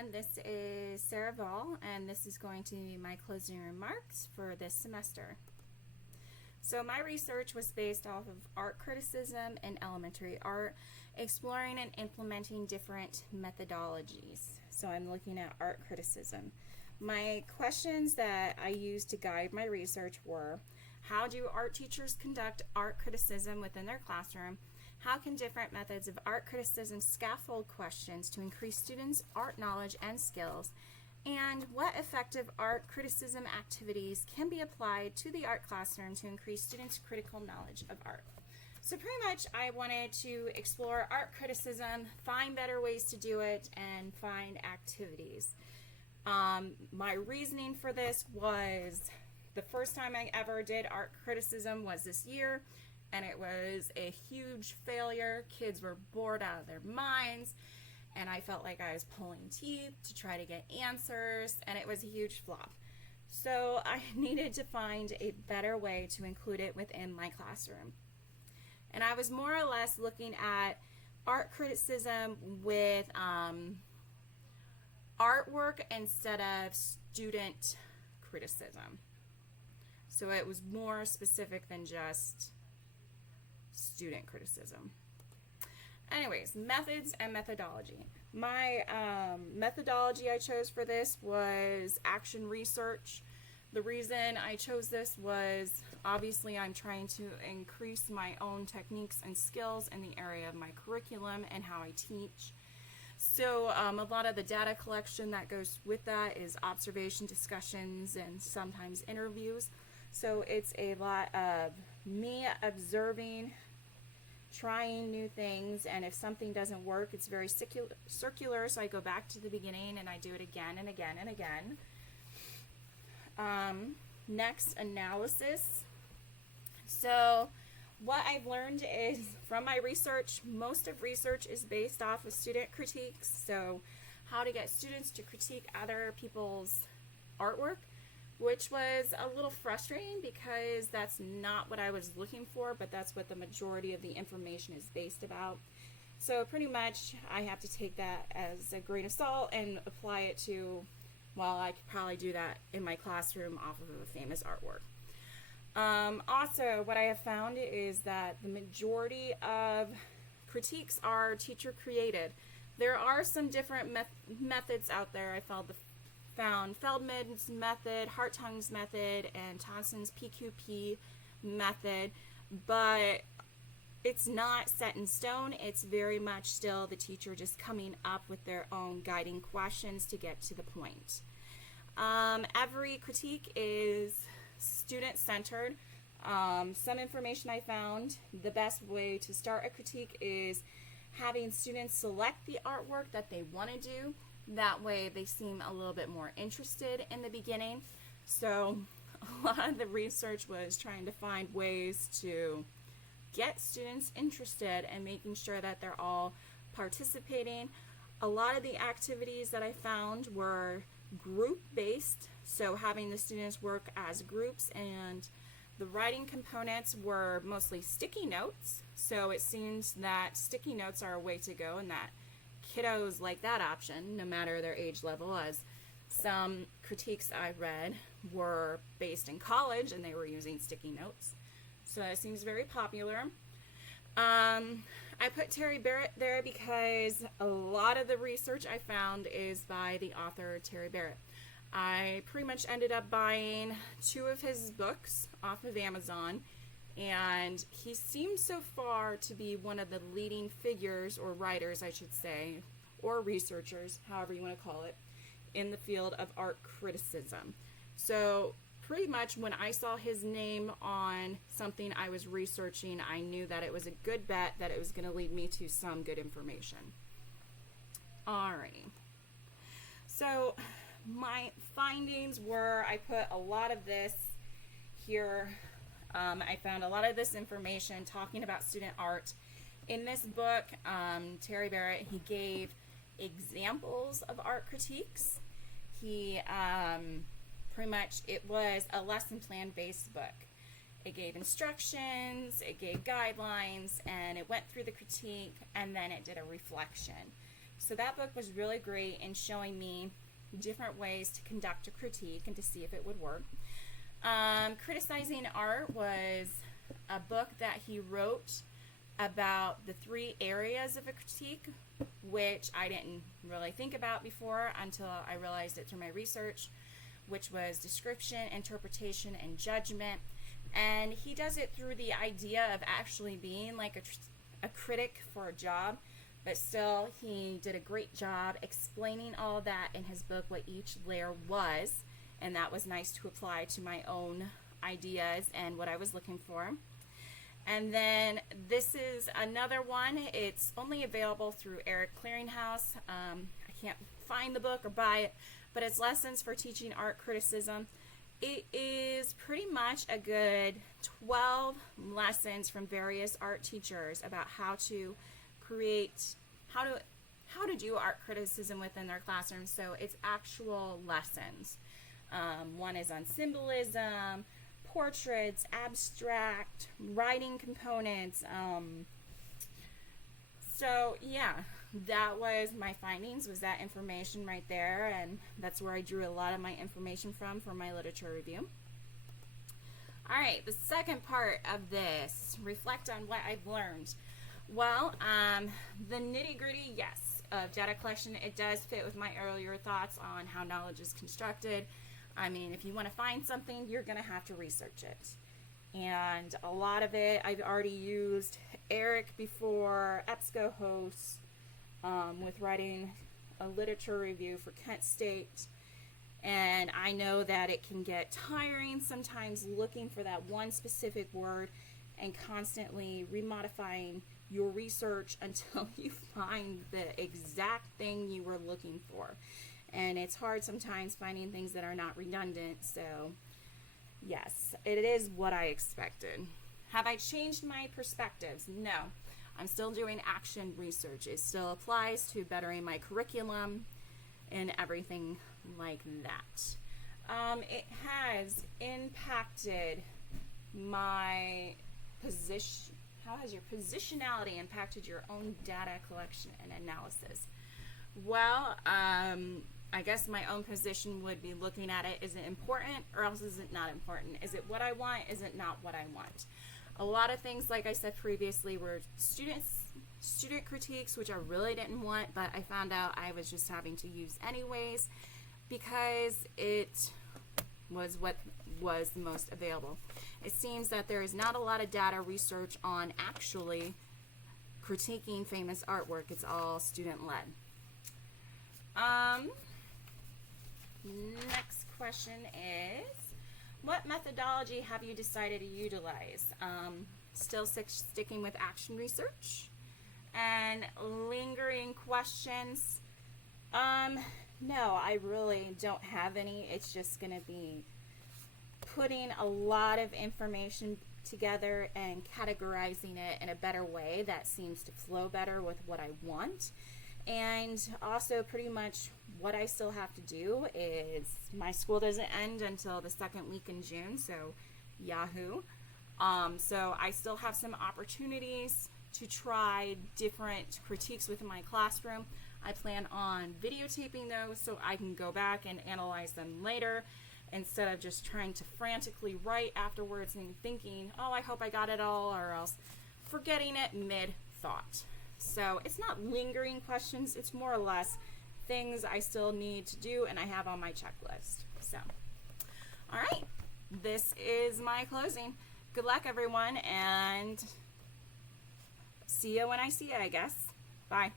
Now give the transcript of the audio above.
everyone, this is Sarah Vall, and this is going to be my closing remarks for this semester. So my research was based off of art criticism and elementary art, exploring and implementing different methodologies. So I'm looking at art criticism. My questions that I used to guide my research were, how do art teachers conduct art criticism within their classroom? How can different methods of art criticism scaffold questions to increase students' art knowledge and skills? And what effective art criticism activities can be applied to the art classroom to increase students' critical knowledge of art? So pretty much I wanted to explore art criticism, find better ways to do it, and find activities. My reasoning for this was the first time I ever did art criticism was this year, and it was a huge failure. Kids were bored out of their minds, and I felt like I was pulling teeth to try to get answers, and it was a huge flop. So I needed to find a better way to include it within my classroom. And I was more or less looking at art criticism with artwork instead of student criticism. So it was more specific than just student criticism. Anyways, methods and methodology. My methodology I chose for this was action research. The reason I chose this was obviously I'm trying to increase my own techniques and skills in the area of my curriculum and how I teach. So a lot of the data collection that goes with that is observation, discussions, and sometimes interviews. So it's a lot of me observing, trying new things, and if something doesn't work, it's very circular, so I go back to the beginning and I do it again and again and again. Next, analysis. So what I've learned is from my research, most of research is based off of student critiques, so how to get students to critique other people's artwork, which was a little frustrating because that's not what I was looking for, but that's what the majority of the information is based about. So pretty much I have to take that as a grain of salt and apply it to, well, I could probably do that in my classroom off of a famous artwork. Also, what I have found is that the majority of critiques are teacher created. There are some different methods out there. I found Feldman's method, Hartung's method, and Thompson's PQP method, but it's not set in stone. It's very much still the teacher just coming up with their own guiding questions to get to the point. Every critique is student-centered. Some information I found, the best way to start a critique is having students select the artwork that they want to do. That way they seem a little bit more interested in the beginning. So a lot of the research was trying to find ways to get students interested and making sure that they're all participating. A lot of the activities that I found were group-based, so having the students work as groups, and the writing components were mostly sticky notes. So it seems that sticky notes are a way to go, and that kiddos like that option no matter their age level, as some critiques I read were based in college and they were using sticky notes. So that seems very popular. I put Terry Barrett there because a lot of the research I found is by the author Terry Barrett. I pretty much ended up buying 2 of his books off of Amazon, and he seems so far to be one of the leading figures, or writers I should say, or researchers, however you want to call it, in the field of art criticism. So pretty much when I saw his name on something I was researching, I knew that it was a good bet that it was going to lead me to some good information. Alrighty. So my findings were, I put a lot of this here. I found a lot of this information talking about student art. In this book, Terry Barrett, he gave examples of art critiques. He pretty much, it was a lesson plan based book. It gave instructions, it gave guidelines, and it went through the critique, and then it did a reflection So that book was really great in showing me different ways to conduct a critique and to see if it would work. Criticizing Art was a book that he wrote about the 3 areas of a critique, which I didn't really think about before until I realized it through my research, which was description, interpretation, and judgment. And he does it through the idea of actually being like a critic for a job, but still he did a great job explaining all of that in his book, what each layer was, and that was nice to apply to my own ideas and what I was looking for. And then this is another one. It's only available through Eric Clearinghouse. I can't find the book or buy it, but it's Lessons for Teaching Art Criticism. It is pretty much a good 12 lessons from various art teachers about how to create, how to do art criticism within their classroom. So it's actual lessons. One is on symbolism, portraits, abstract, writing components. So yeah, that was my findings, was that information right there, and that's where I drew a lot of my information from for my literature review. All right, the second part of this, reflect on what I've learned. Well, the nitty-gritty, yes, of data collection, it does fit with my earlier thoughts on how knowledge is constructed. I mean, if you want to find something, you're going to have to research it. And a lot of it, I've already used Eric before, EBSCOhost, with writing a literature review for Kent State. And I know that it can get tiring sometimes looking for that one specific word and constantly remodifying your research until you find the exact thing you were looking for. And it's hard sometimes finding things that are not redundant. So yes, it is what I expected. Have I changed my perspectives? No. I'm still doing action research. It still applies to bettering my curriculum and everything like that. It has impacted my position. How has your positionality impacted your own data collection and analysis? Well, I guess my own position would be looking at it, is it important or else is it not important? Is it what I want? Is it not what I want? A lot of things, like I said previously, were student critiques, which I really didn't want, but I found out I was just having to use anyways because it was what was the most available. It seems that there is not a lot of data research on actually critiquing famous artwork. It's all student-led. Next question is, what methodology have you decided to utilize? Still sticking with action research? And lingering questions? No, I really don't have any. It's just going to be putting a lot of information together and categorizing it in a better way that seems to flow better with what I want. And also pretty much what I still have to do is, my school doesn't end until the second week in June, so yahoo. So I still have some opportunities to try different critiques within my classroom. I plan on videotaping those so I can go back and analyze them later instead of just trying to frantically write afterwards and thinking, oh, I hope I got it all, or else forgetting it mid-thought. So it's not lingering questions, it's more or less things I still need to do and I have on my checklist. So, all right, this is my closing. Good luck, everyone, and see you when I see you, I guess. Bye.